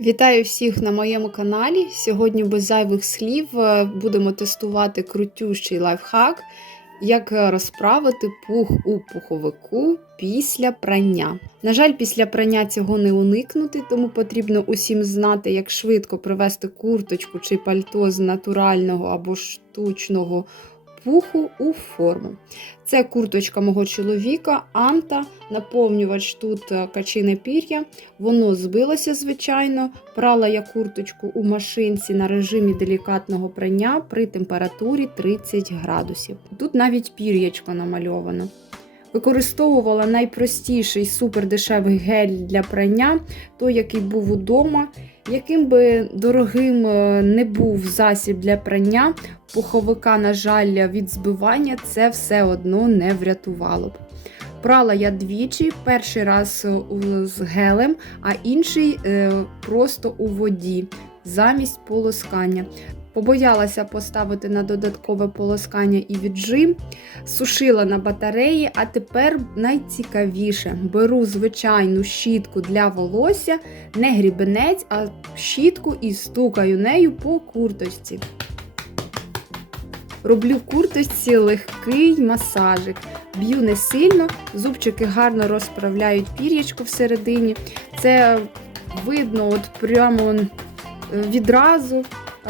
Вітаю всіх на моєму каналі. Сьогодні без зайвих слів е, будемо тестувати крутющий лайфхак, як розправити пух у пуховику після прання. На жаль, після прання цього не уникнути, тому потрібно усім знати, як швидко привести курточку чи пальто з натурального або штучного пуху у форму. Це курточка мого чоловіка, Анта, наповнювач тут е, качине пір'я. Воно збилося, звичайно. Прала я курточку у машинці на режимі делікатного прання при температурі 30 градусів. Тут навіть пір'ячко намальовано. Використовувала найпростіший супердешевий гель для прання, той, який був удома. Яким би дорогим е, не був засіб для прання, пуховика, на жаль, від збивання це все одно не врятувало б. Прала я двічі, перший раз з гелем, а інший е, просто у воді замість полоскання. Побоялася поставити на додаткове полоскання і віджим, сушила на батареї, а тепер найцікавіше беру звичайну щітку для волосся, не грібенець, а щітку і стукаю нею по курточці. Роблю курточці легкий масажик. Б'ю не сильно, зубчики гарно розправляють пір'ячко всередині. Це видно от прямо е, відразу.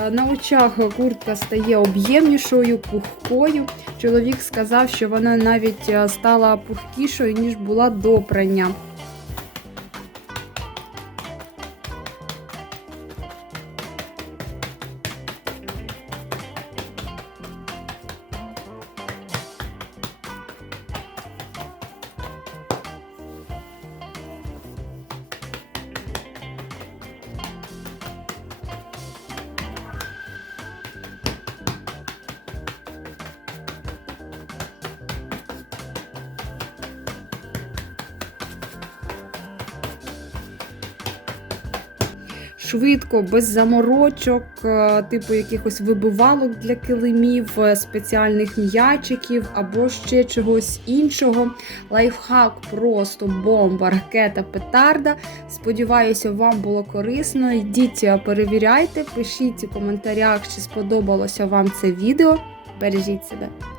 Е, На очах куртка стає об'ємнішою, пухкою. Чоловік сказав, що вона навіть е, стала пухкішою, ніж була до прання. Швидко, без заморочок, е, типу якихось вибивалок для килимів, е, спеціальних м'ячиків або ще чогось іншого. Лайфхак просто бомба, ракета, петарда. Сподіваюся, вам було корисно. Йдіть, е, перевіряйте, пишіть у коментарях, чи сподобалося вам це відео. Бережіть себе.